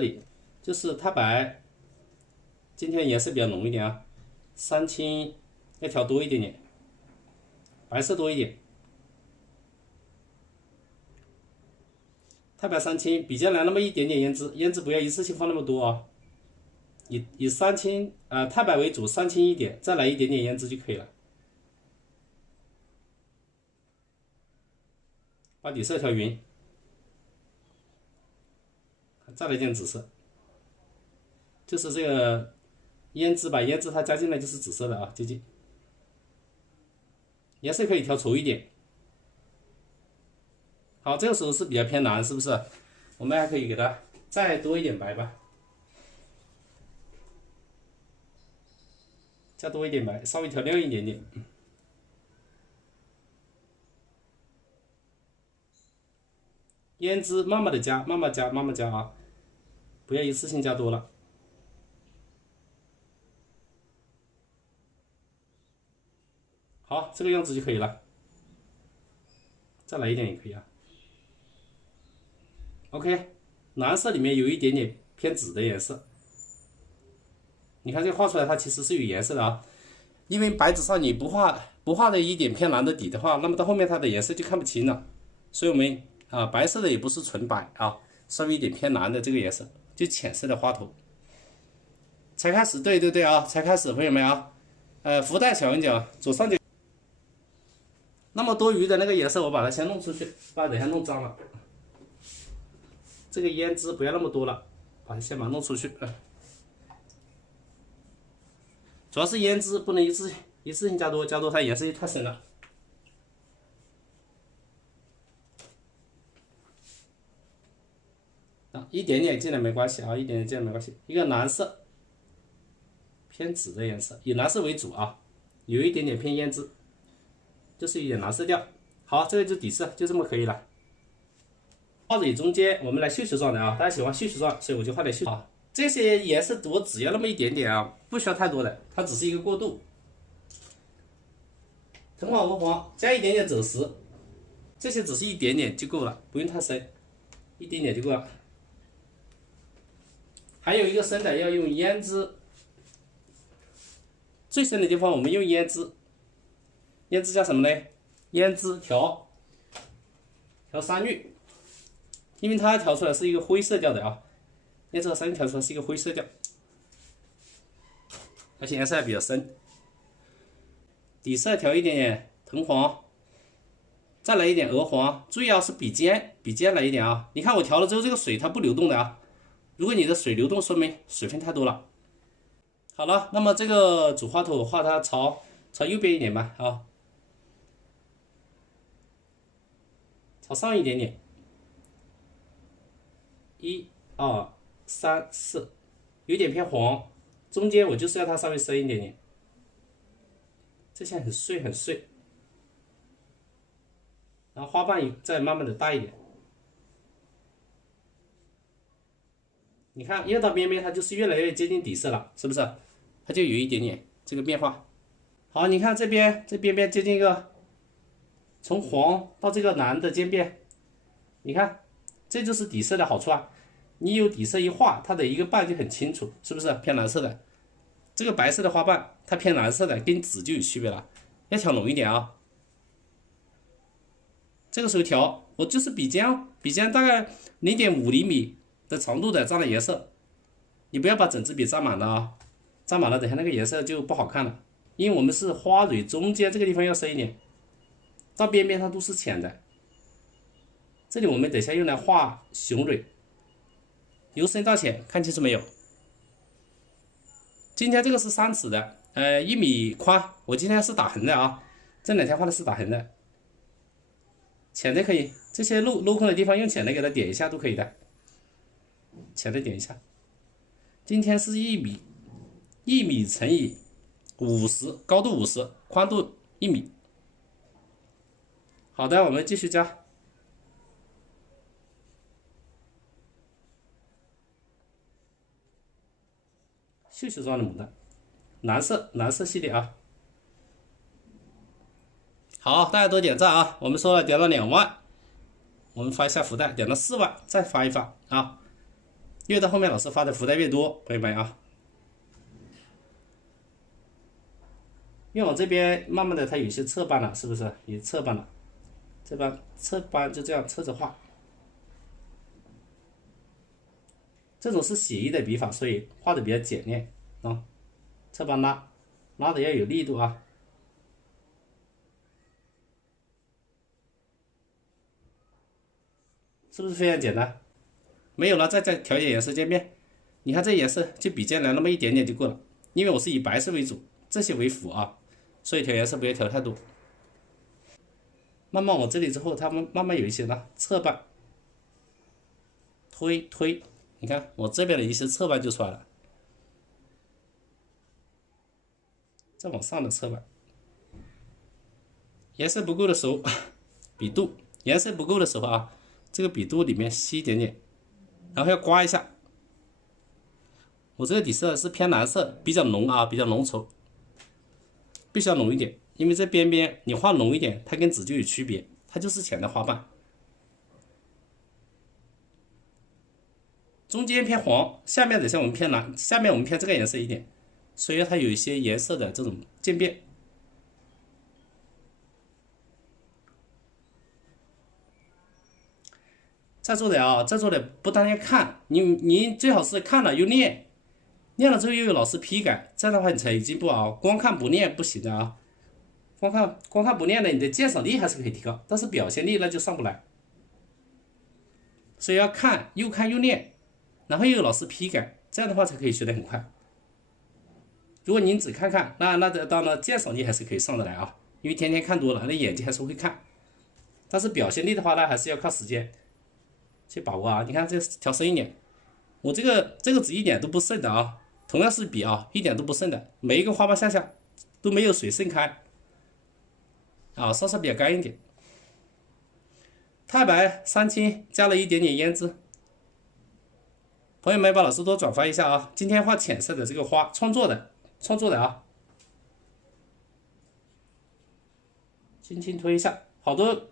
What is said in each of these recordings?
这里就是太白，今天颜色比较浓一点啊，三青要调多一点点，白色多一点。太白三青比较来那么一点点胭脂，胭脂不要一次性放那么多啊，以三青太白为主，三青一点，再来一点点胭脂就可以了。把底色调匀，再来点紫色，就是这个胭脂把胭脂它加进来就是紫色的啊，接近。颜色可以调稠一点。好，这个时候是比较偏蓝，是不是？我们还可以给它再多一点白吧，加多一点白，稍微调亮一点点。胭脂慢慢的加，慢慢加，慢慢加啊，不要一次性加多了。好，这个样子就可以了。再来一点也可以啊。OK， 蓝色里面有一点点偏紫的颜色，你看这个画出来它其实是有颜色的啊。因为白纸上你不画的一点偏蓝的底的话，那么到后面它的颜色就看不清了。所以我们白色的也不是纯白啊，稍微一点偏蓝的这个颜色，就浅色的花头。才开始，对啊，才开始，朋友们啊，福袋小圆角左上角。那么多余的那个颜色，我把它先弄出去，不然等一下弄脏了。这个胭脂不要那么多了，先把它弄出去。主要是胭脂不能一次性加多，加多它颜色就太深了。一点点进来没关系啊，一点点进来没关系。一个蓝色，偏紫的颜色，以蓝色为主啊，有一点点偏胭脂，就是一点蓝色调。好，这个就是底色，就这么可以了。画蕊中间我们来绣球状的啊，大家喜欢绣球状，所以我就画点绣啊。这些颜色我只要那么一点点啊，不需要太多的，它只是一个过渡。藤黄、鹅黄加一点点赭石，这些只是一点点就够了，不用太深，一点点就够了。还有一个深的要用胭脂，最深的地方我们用胭脂，胭脂加什么呢？胭脂调山芋，因为它调出来是一个灰色调的啊，胭脂和山芋调出来是一个灰色调，而且颜色还比较深。底色调一点点藤黄，再来一点鹅黄，注意啊，是笔尖来一点啊。你看我调了之后，这个水它不流动的啊。如果你的水流动，说明水分太多了。好了，那么这个主花头我画它朝右边一点吧啊，朝上一点点。1、2、3、4，有点偏黄，中间我就是要它稍微深一点点。这些很碎很碎，然后花瓣再慢慢的大一点。你看越到边边它就是越来越接近底色了，是不是？它就有一点点这个变化。好，你看这边接近一个从黄到这个蓝的渐变，你看这就是底色的好处啊。你有底色一画，它的一个瓣就很清楚，是不是偏蓝色的？这个白色的花瓣它偏蓝色的，跟紫就有区别了，要调浓一点啊。这个时候调，我就是笔尖大概0.5厘米的长度的这样的颜色，你不要把整支笔沾满了啊，沾满了等下那个颜色就不好看了。因为我们是花蕊中间这个地方要深一点，到边边它都是浅的。这里我们等下用来画雄蕊，由深到浅，看清楚没有？今天这个是3尺的，1米宽，我今天是打横的啊，这2天画的是打横的。浅的可以，这些镂空的地方用浅的给它点一下都可以的，浅的点一下。今天是1米乘以50，高度50，宽度1米。好的，我们继续加。绣球状的牡丹，蓝色系列啊。好，大家都点赞啊！我们说了点到2万，我们发一下福袋，点到4万再发一发啊！越到后面老师画的浮带越多，朋友们啊。因为我这边慢慢的它有些侧斑了，是不是？也侧斑了，这边侧斑就这样侧着画。这种是写意的笔法，所以画的比较简练啊。侧斑拉的要有力度啊。是不是非常简单？没有了，再调节颜色渐变。你看这颜色就笔尖来那么一点点就够了，因为我是以白色为主，这些为辅啊，所以调颜色不要调太多。慢慢往这里之后，它们慢慢有一些呢侧斑，推，你看我这边的一些侧斑就出来了，再往上的侧斑。颜色不够的时候，笔肚颜色不够的时候啊，这个笔肚里面吸一点点，然后要刮一下。我这个底色是偏蓝色，比较浓啊，比较浓稠，必须要浓一点，因为这边边你画浓一点，它跟纸就有区别，它就是浅的花瓣。中间偏黄，下面等下我们偏蓝，下面我们偏这个颜色一点，所以它有一些颜色的这种渐变。在座的不单要看，你最好是看了又练，练了之后又有老师批改，这样的话你才有进步啊！光看不练不行的啊！光看不练的，你的鉴赏力还是可以提高，但是表现力那就上不来。所以要看又练，然后又有老师批改，这样的话才可以学得很快。如果您只看，那当然鉴赏力还是可以上得来啊，因为天天看多了，那眼睛还是会看。但是表现力的话呢，还是要靠时间去把握啊。你看这调深一点，我这个纸一点都不渗的啊，同样是笔啊，一点都不渗的，每一个花瓣下都没有水渗开啊，稍稍比较干一点。太白3青加了一点点胭脂，朋友们把老师多转发一下啊！今天画浅色的这个花，创作的啊，轻轻推一下。好多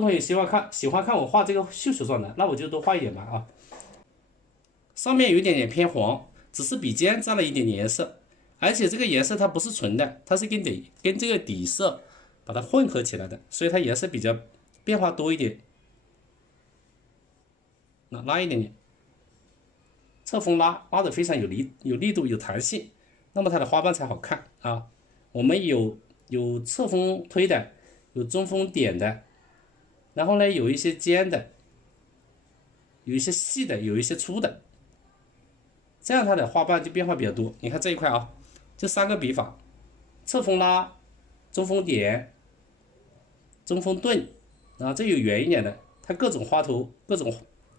朋友喜欢看我画这个绣球状的，那我就多画一点吧啊。上面有一点点偏黄，只是笔尖沾了一点点颜色，而且这个颜色它不是纯的，它是跟这个底色把它混合起来的，所以它颜色比较变化多一点。拉一点点，侧锋拉的非常有力度有弹性，那么它的花瓣才好看啊。我们有侧锋推的，有中锋点的，然后呢有一些尖的，有一些细的，有一些粗的，这样它的花瓣就变化比较多。你看这一块啊，这3个笔法：侧锋拉、中锋点、中锋顿啊，这有圆一点的，它各种花头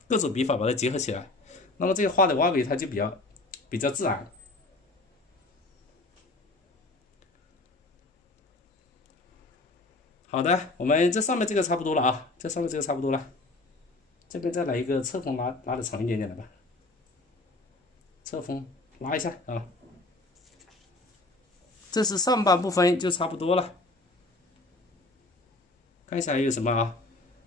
各种笔法把它结合起来，那么这个画的外围它就比较自然。好的，我们这上面这个差不多了啊，这上面这个差不多了，这边再来一个侧锋拉的长一点点的吧，侧锋拉一下啊，这是上半部分就差不多了。看一下还有什么啊？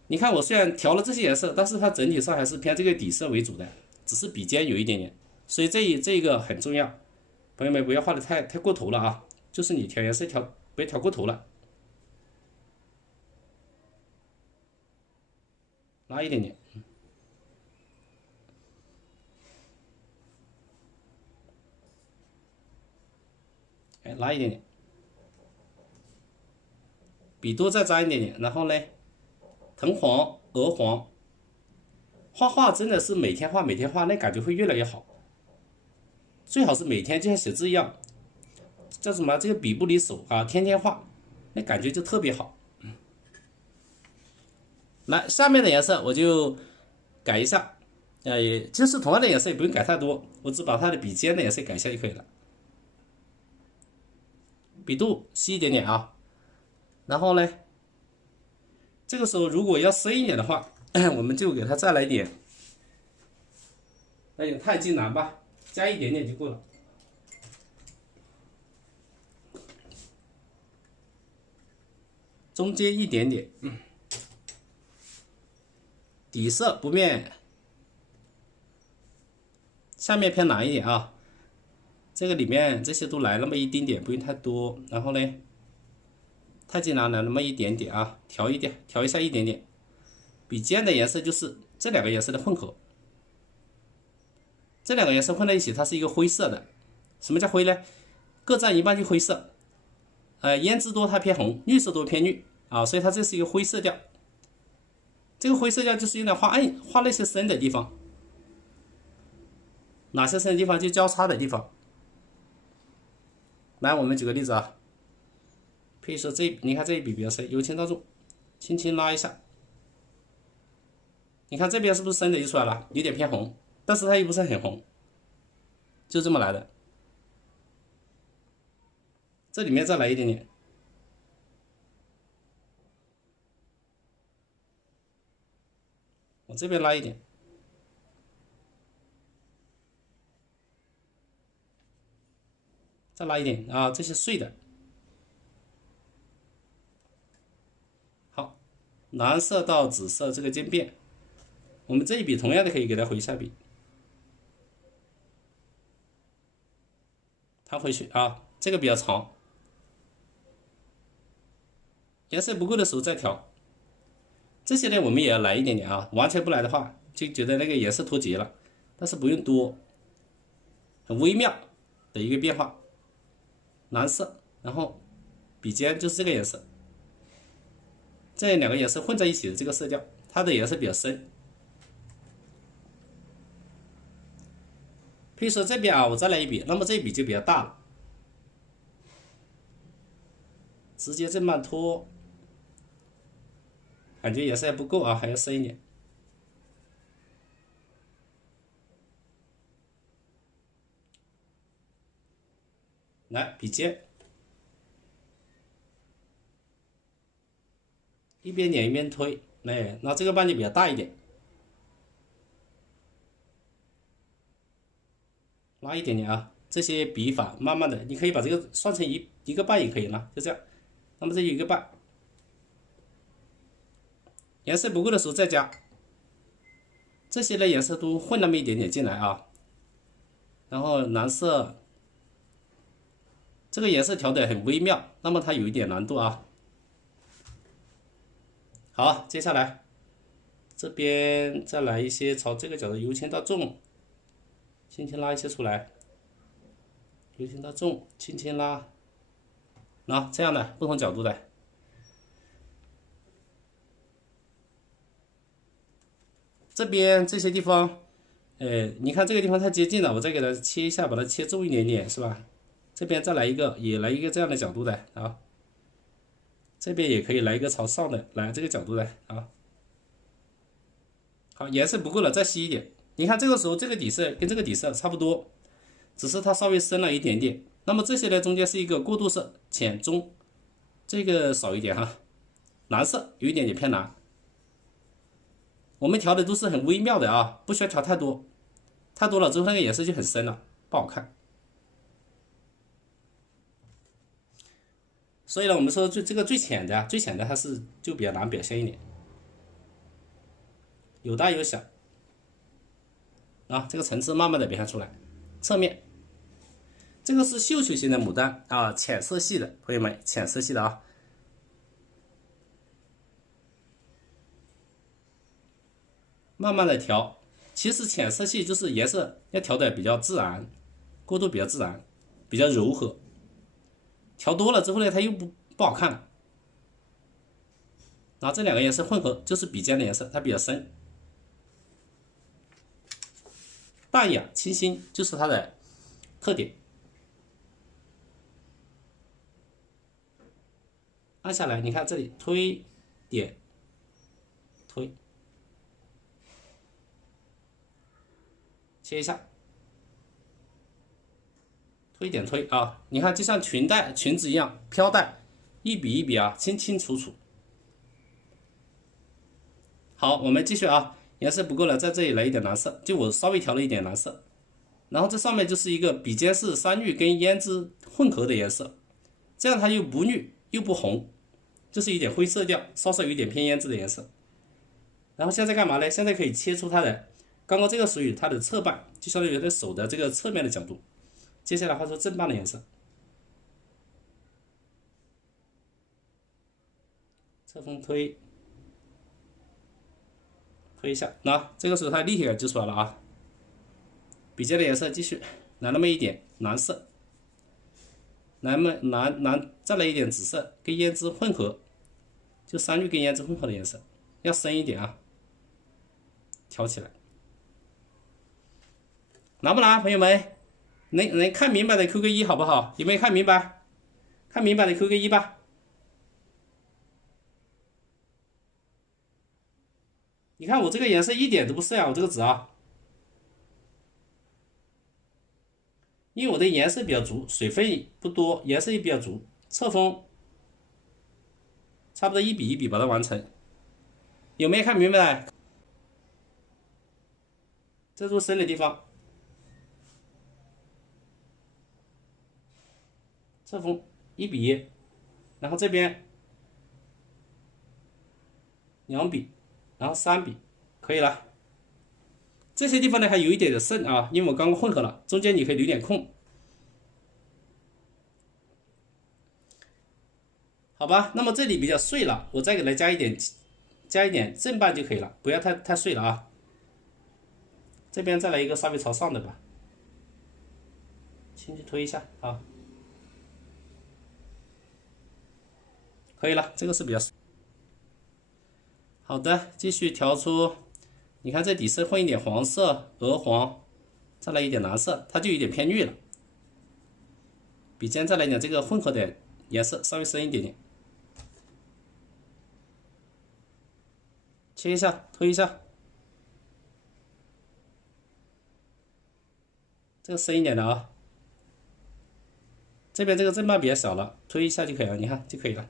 你看我虽然调了这些颜色，但是它整体上还是偏这个底色为主的，只是笔尖有一点点，所以这一个很重要，朋友们不要画的太过头了啊，就是你调颜色不要调过头了，拉一点点，哎，拉一点点，笔多再沾一点点，然后呢，藤黄、鹅黄。画真的是每天画，那感觉会越来越好。最好是每天就像写字一样，叫什么？这个笔不离手啊，天天画，那感觉就特别好。来，下面的颜色我就改一下，也就是同样的颜色也不用改太多，我只把它的笔尖的颜色改一下就可以了。笔肚细一点点啊，然后呢，这个时候如果要深一点的话，我们就给它再来点钛金蓝吧，加一点点就够了。中间一点点，底色不变，下面偏蓝一点啊，这个里面这些都来那么一丁点，不用太多。然后呢，太极蓝来那么一点点啊，调一下一点点。比肩的颜色就是这两个颜色的混合，这两个颜色混在一起，它是一个灰色的。什么叫灰呢？各占一半就灰色。胭脂多它偏红，绿色多偏绿啊，所以它这是一个灰色调。这个灰色调就是用来画那些深的地方，哪些深的地方就交叉的地方。来，我们举个例子啊，比如说你看这一笔比较深，由轻到重，轻轻拉一下，你看这边是不是深的就出来了，有点偏红，但是它又不是很红，就这么来的。这里面再来一点点，往这边拉一点，再拉一点啊，这些碎的。好，蓝色到紫色这个渐变，我们这一笔同样的可以给它回下笔，弹回去啊，这个比较长，颜色不够的时候再调。这些呢，我们也要来一点点啊，完全不来的话，就觉得那个颜色脱节了，但是不用多，很微妙的一个变化。蓝色，然后笔尖就是这个颜色，这两个颜色混在一起的这个色调，它的颜色比较深。比如说这边啊，我再来一笔，那么这一笔就比较大了，直接这么拖，感觉颜色还不够啊，还要深一点。来，笔尖，一边捻一边推，那这个半就比较大一点，拉一点点啊。这些笔法慢慢的，你可以把这个算成一个半也可以了，就这样。那么这一个半，颜色不够的时候再加。这些的颜色都混那么一点点进来啊。然后蓝色。这个颜色调得很微妙，那么它有一点难度啊。好，接下来这边再来一些朝这个角度由轻到重，轻轻拉一些出来，由轻到重，轻轻拉，这样的不同角度的。这边这些地方，你看这个地方太接近了，我再给它切一下，把它切重一点点，是吧？这边再来一个，也来一个这样的角度的啊。这边也可以来一个朝上的，来这个角度的啊。好，颜色不够了，再稀一点。你看这个时候这个底色跟这个底色差不多，只是它稍微深了一点点。那么这些呢，中间是一个过渡色，浅中，这个少一点哈。蓝色有一点点偏蓝。我们调的都是很微妙的啊，不需要调太多，太多了之后那个颜色就很深了，不好看。所以呢，我们说这个最浅的它是就比较难表现一点，有大有小啊，这个层次慢慢的表现出来。侧面，这个是绣球型的牡丹啊，浅色系的朋友们，浅色系的啊，慢慢的调。其实浅色系就是颜色要调的比较自然，过渡比较自然，比较柔和。调多了之后呢，它又不好看了。然后这两个颜色混合就是笔尖的颜色，它比较深，淡雅清新就是它的特点。按下来，你看这里推点推，切一下。推点推啊，你看就像裙子一样飘带，一笔一笔啊，清清楚楚。好，我们继续啊，颜色不够了，在这里来一点蓝色，就我稍微调了一点蓝色，然后这上面就是一个笔尖是山绿跟胭脂混合的颜色，这样它又不绿又不红，这是一点灰色调，稍稍有一点偏胭脂的颜色。然后现在干嘛呢？现在可以切出它的刚刚这个属于它的侧半，就相当于它手的这个侧面的角度。接下来画出正半的颜色，侧锋推一下，那这个时候它立体感就出来了啊。笔尖的颜色继续来那么一点蓝色，蓝，再来一点紫色，跟胭脂混合，就山绿跟胭脂混合的颜色，要深一点啊，挑起来。难不难，朋友们？能看明白的扣个一好不好？有没有看明白？看明白的扣个一吧。你看我这个颜色一点都不色呀，我这个纸啊，因为我的颜色比较足，水分不多，颜色也比较足，侧锋差不多1比1比把它完成。有没有看明白？这处深的地方，侧锋1比1，然后这边2比，然后3比，可以了。这些地方呢还有一点的渗啊，因为我刚刚混合了，中间你可以留点空，好吧？那么这里比较碎了，我再给它加一点正半就可以了，不要太碎了啊。这边再来一个稍微朝上的吧，轻轻推一下啊，可以了，这个是比较好的。继续调出，你看这底色混一点黄色、鹅黄，再来一点蓝色，它就有点偏绿了。笔尖再来点这个混合的颜色，稍微深一点点，切一下，推一下，这个深一点的啊。这边这个正半比较小了，推一下就可以了，你看就可以了。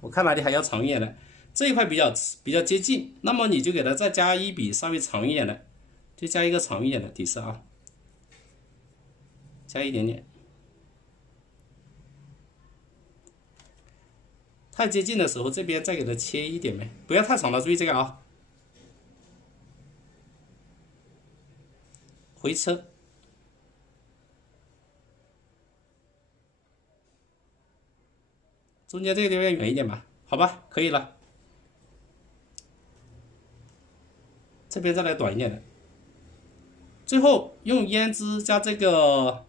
我看哪里还要长一点的，这一块比较接近，那么你就给它再加一笔稍微长一点的，就加一个长一点的底色啊，加一点点。太接近的时候，这边再给它切一点呗，不要太长了，注意这个啊。回车，中间这个地方要远一点吧，好吧，可以了。这边再来短一点的，最后用胭脂加这个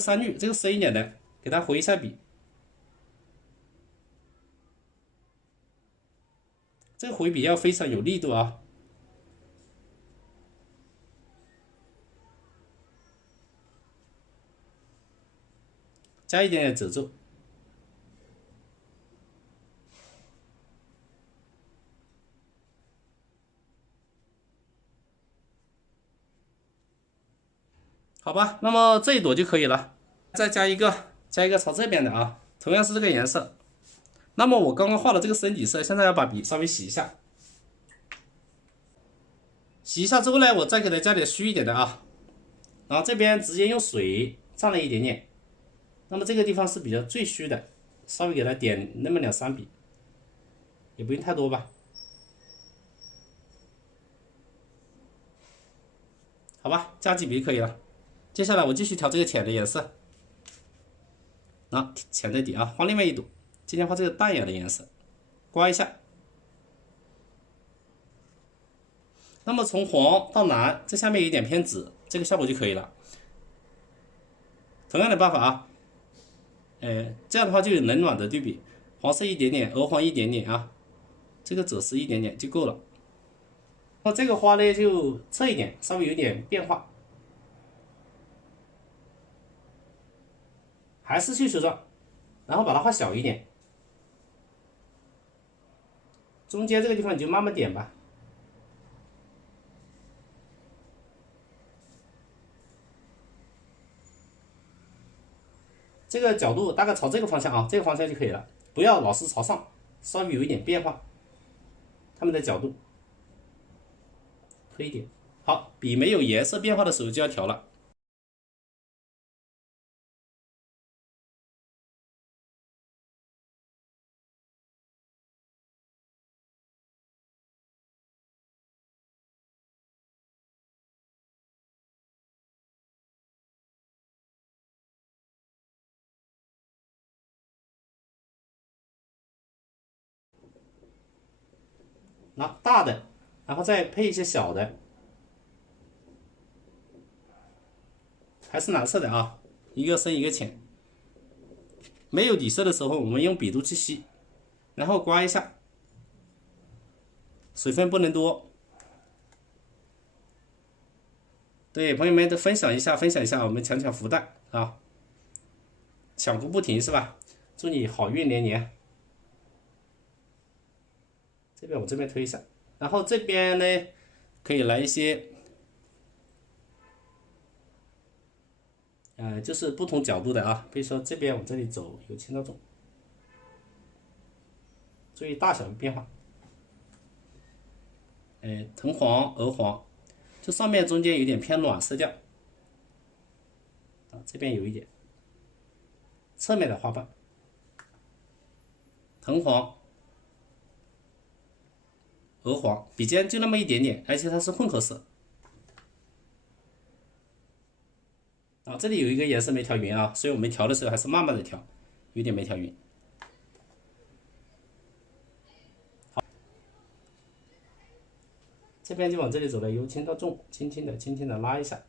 山绿，这个深一点的，给它回一下笔。这个回笔要非常有力度啊。加一点点褶皱，好吧，那么这一朵就可以了。再加一个朝这边的啊，同样是这个颜色。那么我刚刚画的这个深底色，现在要把笔稍微洗一下。洗一下之后呢，我再给它加点虚一点的啊，然后这边直接用水蘸了一点点。那么这个地方是比较最虚的，稍微给它点那么2-3笔，也不用太多吧。好吧，加几笔可以了。接下来我继续调这个浅的颜色，浅的底啊，画另外一朵，今天画这个淡一点的颜色，刮一下。那么从黄到蓝，这下面有点偏紫，这个效果就可以了。同样的办法啊，这样的话就有冷暖的对比，黄色一点点，鹅黄一点点啊，这个赭石一点点就够了。那这个花呢就侧一点，稍微有点变化，还是绣球状，然后把它画小一点，中间这个地方你就慢慢点吧。这个角度大概朝这个方向啊，这个方向就可以了，不要老是朝上，稍微有一点变化，它们的角度推一点。好，笔没有颜色变化的时候就要调了。拿大的，然后再配一些小的，还是蓝色的啊，一个深一个浅。没有底色的时候，我们用笔肚去吸，然后刮一下，水分不能多。对，朋友们都分享一下，我们抢福袋啊，抢福不停是吧？祝你好运连连。这边我这边推一下，然后这边呢可以来一些，就是不同角度的啊，比如说这边往这里走，由轻到重，注意大小的变化。藤黄、鹅黄，就上面中间有点偏暖色调，啊，这边有一点，侧面的花瓣，藤黄、鹅黄，笔尖就那么一点点，而且它是混合色。啊，这里有一个颜色没调匀啊，所以我们调的时候还是慢慢的调，有点没调匀。好，这边就往这里走了，由轻到重，轻轻的拉一下。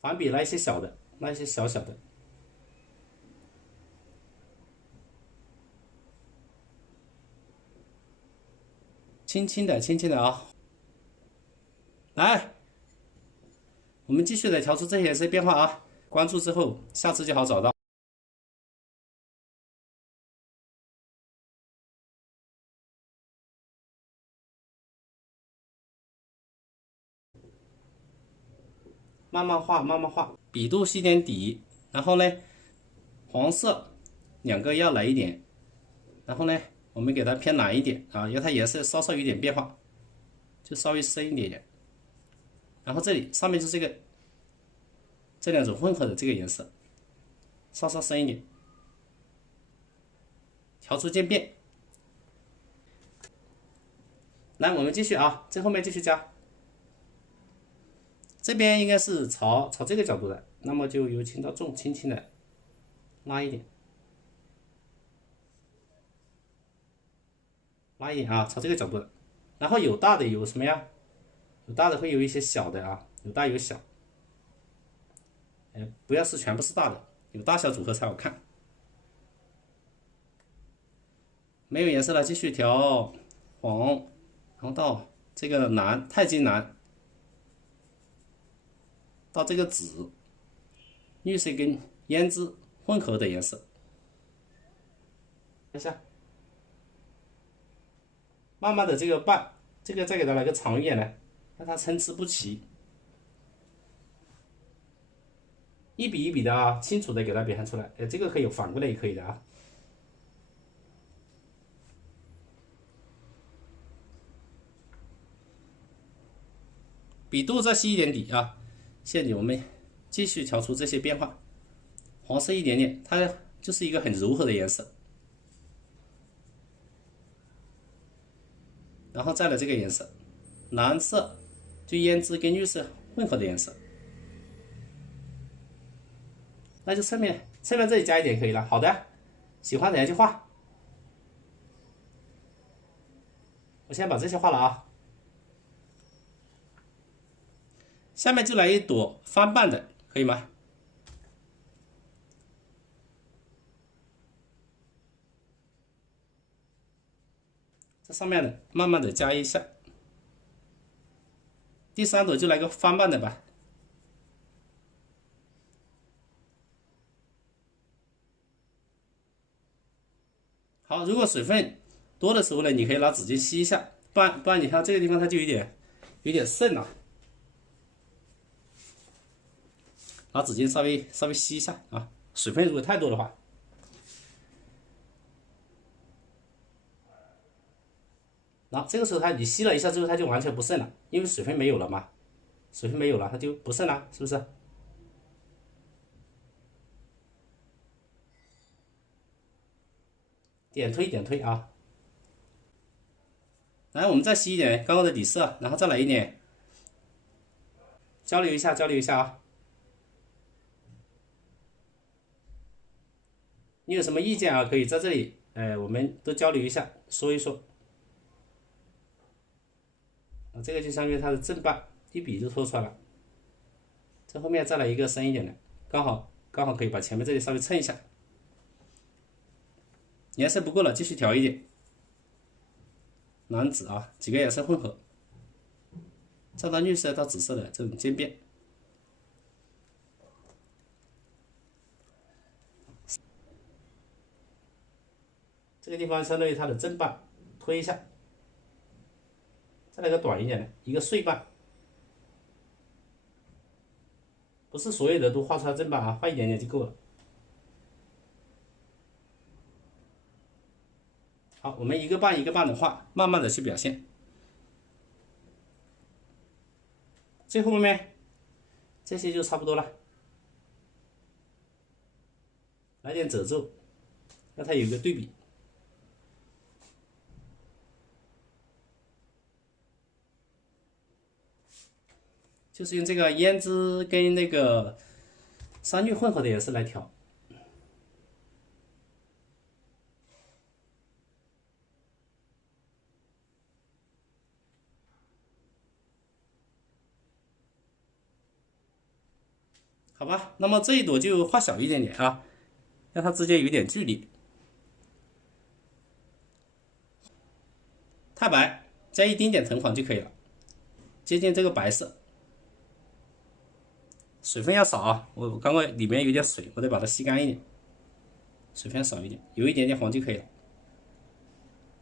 反笔拉一些小的，拉一些小小的。轻轻的啊，来，我们继续的调出这些颜色变化啊，关注之后，下次就好找到。慢慢画，笔肚吸点底，然后呢，黄色两个要来一点，然后呢，我们给它偏蓝一点啊，让它颜色稍稍有点变化，就稍微深一点点。然后这里上面是这两种混合的这个颜色，稍稍深一点，调出渐变。来，我们继续啊，这后面继续加。这边应该是朝这个角度的，那么就由轻到重，轻轻的拉一点，拉一点啊，朝这个角度的。然后有大的有什么呀？有大的会有一些小的啊，有大有小。不要是全部是大的，有大小组合才好看。没有颜色了，继续调黄，然后到这个蓝，钛金蓝，到这个紫，绿色跟胭脂混合的颜色。看一下，慢慢的这个瓣，这个再给它来个长一点的，让它参差不齐。一笔一笔的啊，清楚的给它表现出来。这个可以反过来也可以的啊。笔肚再细一点底啊，线底我们继续调出这些变化。黄色一点点，它就是一个很柔和的颜色。然后再来这个颜色，蓝色，就胭脂跟绿色混合的颜色。那就侧面这里加一点可以了。好的，喜欢的人就画。我先把这些画了啊。下面就来一朵翻瓣的，可以吗？这上面的慢慢的加一下。第三朵就来个翻瓣的吧。好，如果水分多的时候呢，你可以拿纸巾吸一下，不然你看这个地方它就有点渗了，拿纸巾稍微吸一下啊，水分如果太多的话。然后这个时候你吸了一下之后，它就完全不渗了，因为水分没有了嘛，水分没有了，它就不渗了，是不是？点推啊！来，我们再吸一点刚刚的底色，然后再来一点，交流一下啊！你有什么意见啊？可以在这里，我们都交流一下，说一说。这个就相当于它的正半，一笔就拖出来了。这后面再来一个深一点的，刚好可以把前面这里稍微衬一下。颜色不够了，继续调一点。蓝紫啊，几个颜色混合，再到绿色到紫色的这种渐变。这个地方相当于它的正半，推一下。再来个短一点的，一个碎半。不是所有的都画出来正半啊，画一点点就够了。好，我们一个半一个半的画，慢慢的去表现。最后面这些就差不多了，来点褶皱，让它有一个对比。就是用这个胭脂跟那个山绿混合的颜色来调。好吧，那么这一朵就画小一点点啊，让它之间有点距离。太白加一丁点藤黄就可以了，接近这个白色。水分要少啊，我刚刚里面有点水，我得把它吸干一点，水分少一点，有一点点黄就可以了。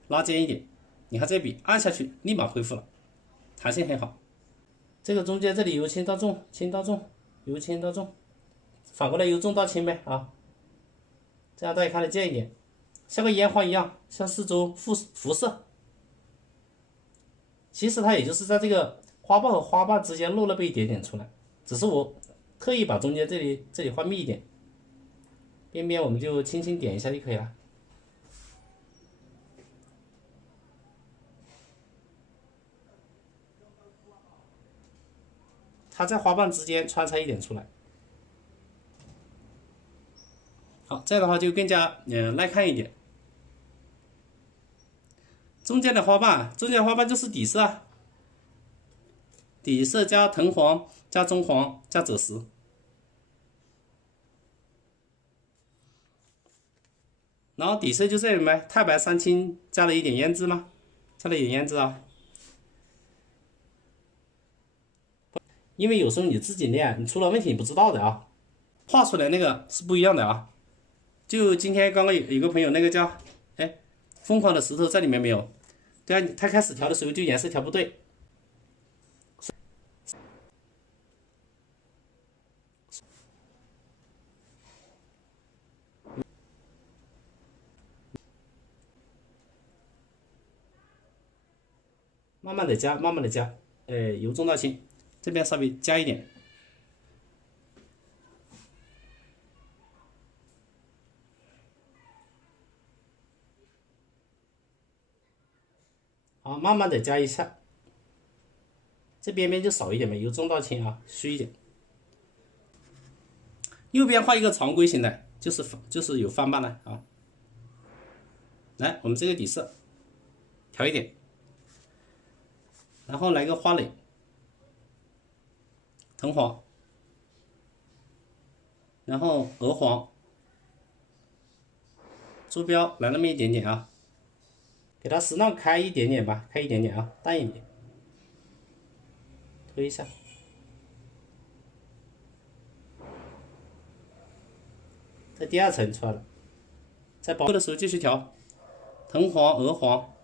拉尖一点，你看这笔按下去立马恢复了，弹性很好。这个中间这里由轻到重，轻到重，由轻到重，反过来由重到轻呗啊，这样大家看得见一点，像个烟花一样向四周辐射。其实它也就是在这个花瓣和花瓣之间露了一点点出来，只是我刻意把中间这里画密一点，边边我们就轻轻点一下就可以了。它在花瓣之间穿插一点出来。好，这样的话就更加耐看一点。中间的花瓣就是底色啊，底色加藤黄加棕黄加赭石。然后底色就这里面太白三青加了一点胭脂吗？加了一点胭脂啊。因为有时候你自己练，你出了问题你不知道的啊，画出来那个是不一样的啊。就今天刚刚有个朋友那个叫疯狂的石头在里面没有？对啊，他开始调的时候就颜色调不对。慢慢的加，慢慢的加，由重到轻，这边稍微加一点。好，慢慢的加一下，这边边就少一点呗，由重到轻啊，虚一点。右边画一个常规型的，就是有翻瓣的啊。来，我们这个底色调一点，然后来个花蕾，藤黄，然后鹅黄，珠标来那么一点点啊，给它适当开一点点吧，开一点点啊，淡一点，推一下。这第二层出来了，在薄的时候继续调，藤黄、鹅黄，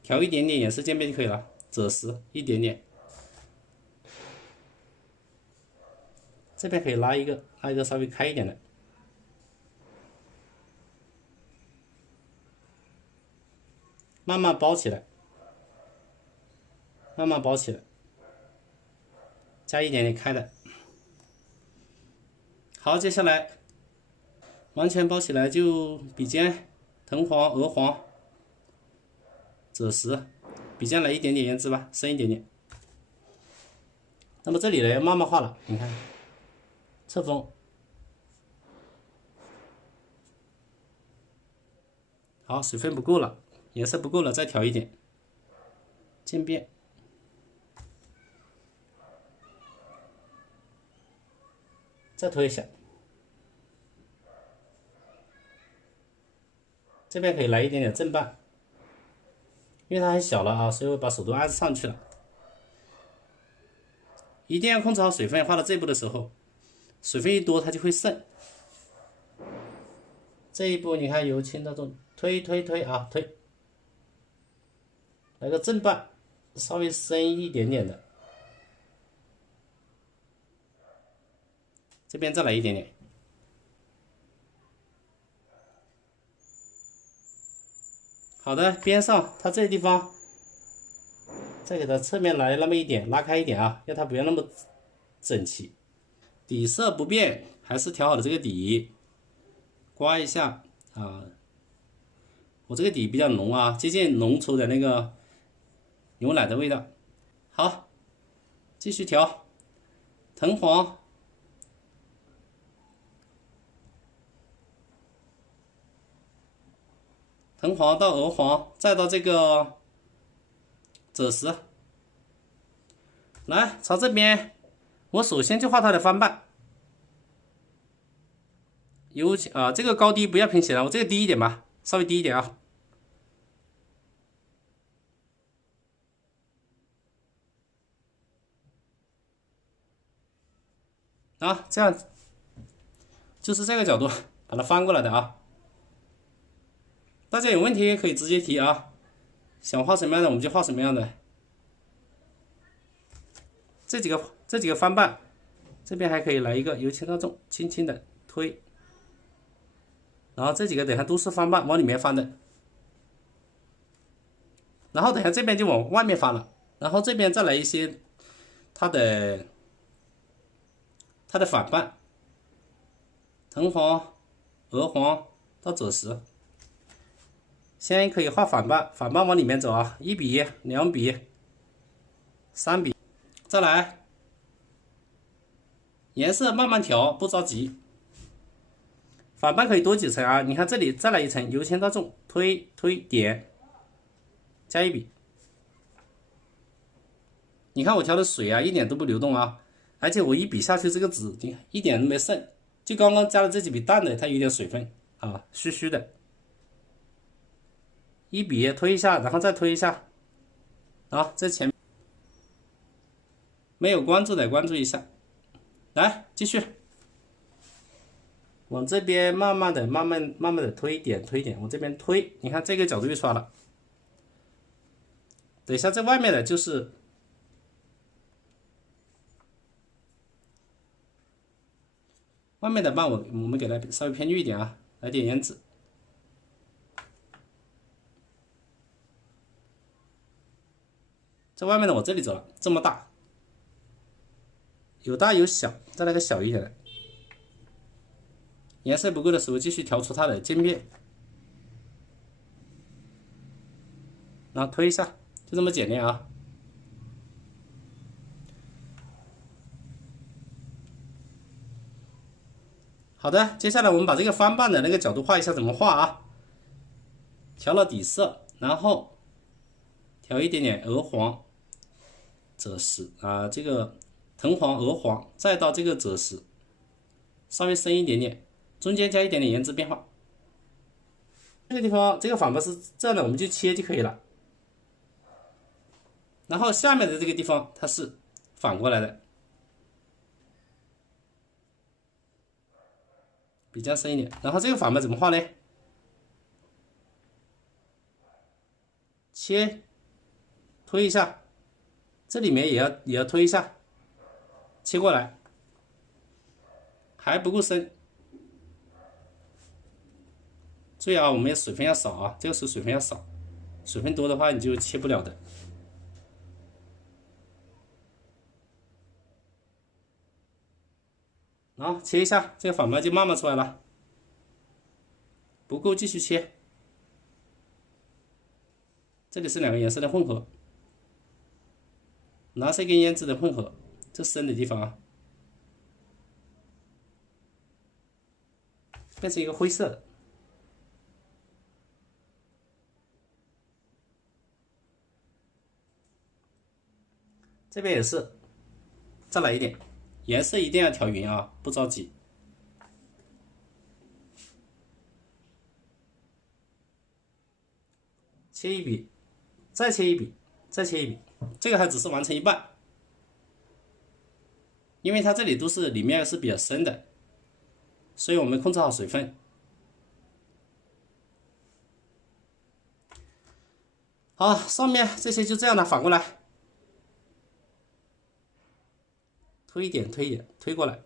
调一点点颜色渐变就可以了，赭石一点点。这边可以拉一个稍微开一点的，慢慢包起来，慢慢包起来，加一点点开的。好，接下来完全包起来就笔尖、藤黄、鹅黄、赭石，笔尖来一点点胭脂吧，深一点点。那么这里呢，要慢慢画了，你看，侧锋，好，水分不够了，颜色不够了，再调一点，渐变。再推一下，这边可以来一点点正半，因为它很小了啊，所以我把手动按上去了。一定要控制好水分，画到这一步的时候，水分一多它就会渗。这一步你看由轻到重，推啊推，来个正半，稍微深一点点的，这边再来一点点。好的，边上它这个地方再给它侧面来那么一点，拉开一点啊，让它不要那么整齐。底色不变，还是调好的这个底，刮一下啊。我这个底比较浓啊，接近浓稠的那个牛奶的味道。好，继续调，藤黄。藤黄到鹅黄，再到这个赭石。来，朝这边，我首先就画它的翻瓣。这个高低不要平齐了，我这个低一点吧，稍微低一点啊。啊，这样就是这个角度把它翻过来的啊。大家有问题可以直接提啊，想画什么样的我们就画什么样的。这几个翻瓣，这边还可以来一个由轻到重，轻轻的推。然后这几个等下都是翻瓣，往里面翻的。然后等下这边就往外面翻了，然后这边再来一些它的反瓣，藤黄、鹅黄到赭石。先可以画反瓣，反瓣往里面走啊，1笔、2笔、3笔，再来，颜色慢慢调，不着急。反瓣可以多几层啊，你看这里再来一层，由轻到重，推点，加1笔。你看我调的水啊，一点都不流动啊，而且我一笔下去，这个纸一点都没渗，就刚刚加了这几笔淡的，它有点水分啊，虚虚的。1笔推一下，然后再推一下，啊，这前面没有关注的关注一下，来继续往这边慢慢的推点，往这边推，你看这个角度又出来了。等一下这外面的就是外面的瓣，我们给它稍微偏绿一点啊，来点颜值。这外面的我这里走了，这么大，有大有小，再来个小一点的。颜色不够的时候，继续调出它的渐变，然后推一下，就这么简练啊。好的，接下来我们把这个翻瓣的那个角度画一下，怎么画啊？调了底色，然后调一点点鹅黄、赭石啊，这个藤黄、鹅黄，再到这个赭石，稍微深一点点，中间加一点点颜值变化。这个地方这个反瓣是这样的，我们就切就可以了。然后下面的这个地方它是反过来的，比较深一点。然后这个反瓣怎么画呢？切，推一下，这里面也要推一下，切过来，还不够深。注意啊，我们水分要少啊，这个时候水分要少，水分多的话你就切不了的。然后切一下，这个反瓣就慢慢出来了，不够继续切。这里是两个颜色的混合，蓝色跟胭脂的混合，这深的地方啊，变成一个灰色的。这边也是，再来一点，颜色一定要调匀啊，不着急。切一笔，再切一笔，再切一笔，这个还只是完成一半，因为它这里都是里面是比较深的，所以我们控制好水分。好，上面这些就这样的，反过来推一点，推一点，推过来。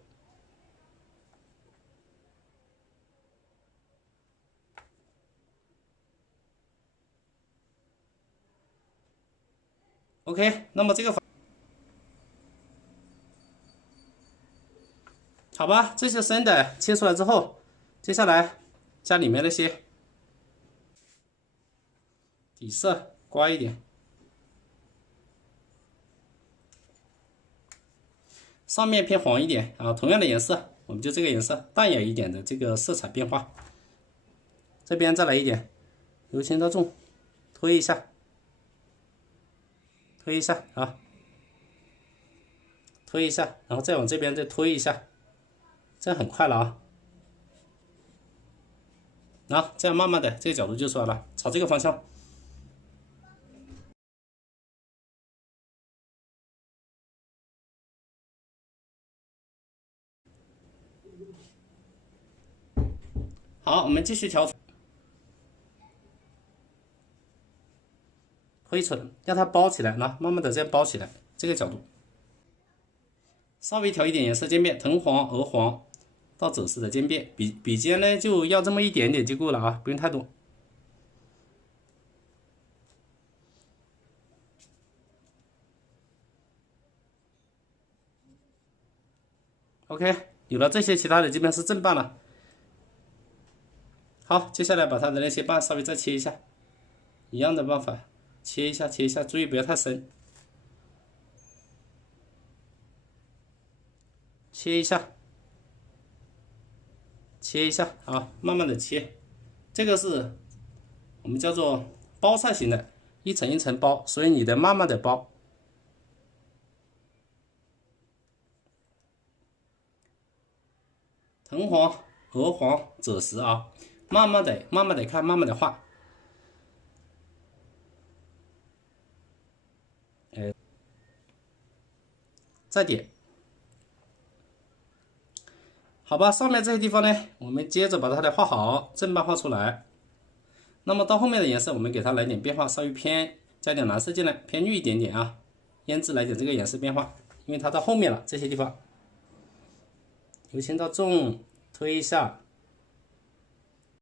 OK， 那么这个好吧，这些深的切出来之后，接下来加里面那些底色。刮一点，上面偏黄一点啊，同样的颜色，我们就这个颜色淡雅一点的这个色彩变化。这边再来一点，由轻到重，推一下，推一下啊，推一下，然后再往这边再推一下，这样很快了啊。然后这样慢慢的这个角度就出来了，朝这个方向。好，我们继续调灰唇，让它包起来，慢慢的这样包起来，这个角度，稍微调一点颜色渐变，藤黄、鹅黄到赭石的渐变，笔尖呢就要这么一点点就够了啊，不用太多。OK， 有了这些，其他的基本是正半了。好，接下来把它的那些瓣稍微再切一下，一样的办法，切一下，切一下，注意不要太深，切一下，切一下啊，慢慢的切。这个是我们叫做包菜型的，一层一层包，所以你得慢慢的包。藤黄、鹅黄、赭石啊，慢慢的看，慢慢的画。再点。好吧，上面这些地方呢，我们接着把它的画好，正半画出来。那么到后面的颜色，我们给它来点变化，稍微偏加点蓝色进来，偏绿一点点啊，胭脂来点这个颜色变化，因为它到后面了，这些地方由轻到重推一下，